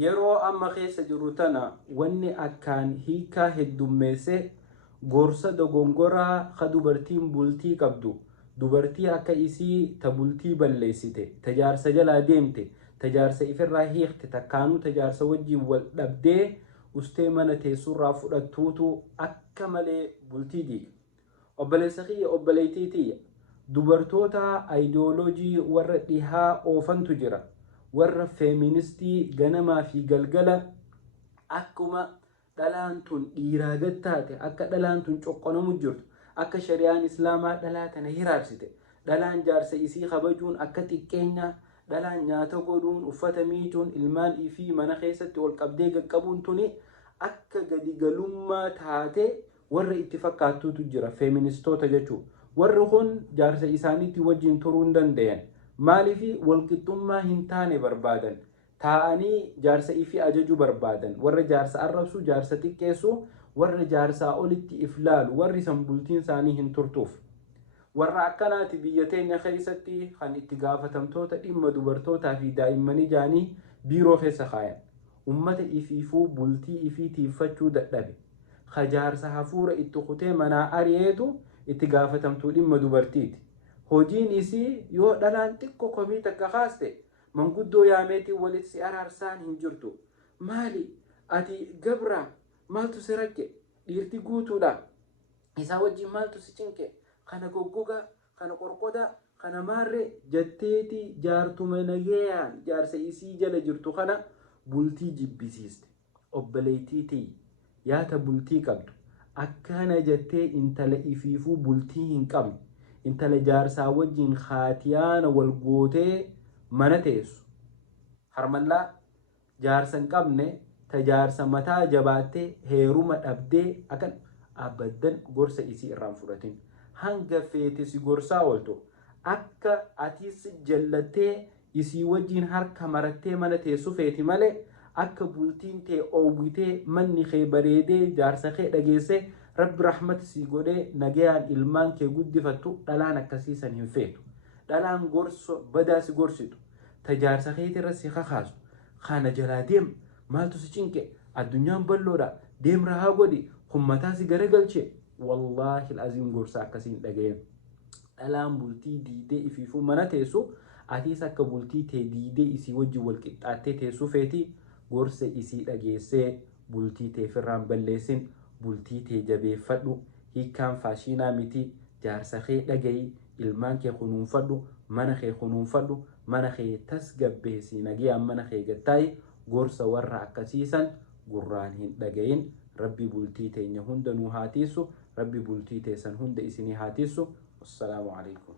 yeroo amma keessa jiru tana wanni akkaan hiikaa heddummeesse gorsa dogongoraa ka dubartiin bultii qabdu dubartii akka isii ta bultii balleessite tajaarsa jalaa deemte tajaarsa ifirraa hiikte takkaanuu tajaarsa wajjiin wal dhabdee ustee mana teessurraa fudhattuutu akka malee bultii diiga. Obboleessa kiyya obboleettii tiyya dubartoota ayidooloojii warra dhihaa oofantu jira. Warra feministii ganamaa fi galgala akkuma dhalaan tun dhiiraa gad taate akka dhalaan tun coqqonamu jirtu akka shari'aan islaamaa dhalaa tana hiraarsite dhalaan jaarsa isii kabajuun akka xiqqeenya dhalaan nyaata godhuun uffata miicuun ilmaan ifii mana keessatti ol qabdee gaqqabuun tuni akka gadi galummaa taate warra itti fakkaattutu jira feministoota jechuun warri kun jaarsa isaaniitti wajjin turuu hin danda'an. Maalifi walqixxummaa hin taane barbaadan taa'anii jaarsa ifii ajaju barbaadan warra jaarsa arrabsu jaarsa xiqqeessu warra jaarsaa olitti iflaalu warri san bultiin isaanii hin turtuuf warra akkanaati biyya teenya keessatti kan itti gaafatamtoota dhimma dubartootaa fi daa'immanii jaanii biiroo keessa kaayan ummata ifiifuu bultii ifii tiiffachuu dadhabe ka jaarsa hafuura itti kutee manaa ari'eetu itti gaafatamtuu dhimma dubartiiti. Hojiin isii yoo dhalaan xiqqoo komii takka kaaste manguddoo yaameetiin walitti si araarsaan hin jirtu. Maali ati gabra maaltu si rakke dhiirti guutuudha isaa wajjin maaltu si cinqe kana goggoga kana qorqoda kana maarree jetteeti jaartuma nagayaan jaarsa isii jala jirtu kana bultii jibbisiiste. Obboleettii tiyya yaata bultii qabdu akkana jettee intala ifiifuu bultii hin qabne. Intala jaarsaa wajjin khaatiyaana wal gootee mana teessu harmallaa jaarsa hin qabne ta jaarsa mataa jabaattee heeruma dhabdee akan abaddan gorsa isii irraan fudhatin hanga feete si gorsaa ooltu akka atis jallattee isii wajjin harka marattee mana teessu feeti malee akka bultiin tee oowwitee manni kee bareedee jaarsa kee dhageesse Rabbi rahmati si godhee nagayaan ilmaan kee guddifattu dhalaan akkasiisan hin feetu. Dhalaan gorso badaa si gorsitu tajaarsa keetirra si kakaasu kana jalaa deem maaltu si cinqe addunyaan balloodha deem rahaa godhi hummataa si garagalche wallaahi aziim gorsa akkasiin dhagayen. Dhalaan bultii diidee ifiifuu mana teessu atiis akka bultii tee diidee isii wajjin wal qixxaattee teessuu feeti gorsa isii dhageessee bultii tee firraan balleessin. Bultii tee jabeeffadhu hiikkaan faashinaa miti jaarsa kee dhagayi ilmaan kee kunuunfadhu mana kee kunuunfadhu mana kee tasgabbeessii nagayaan mana kee gattaayi gorsa warra akkasiisan gurraan hin dhagayin rabbi bultii teenya hunda nuu haatiissu rabbi bultii teessan hunda isinii haatiissu. Wassalaamu alaikum.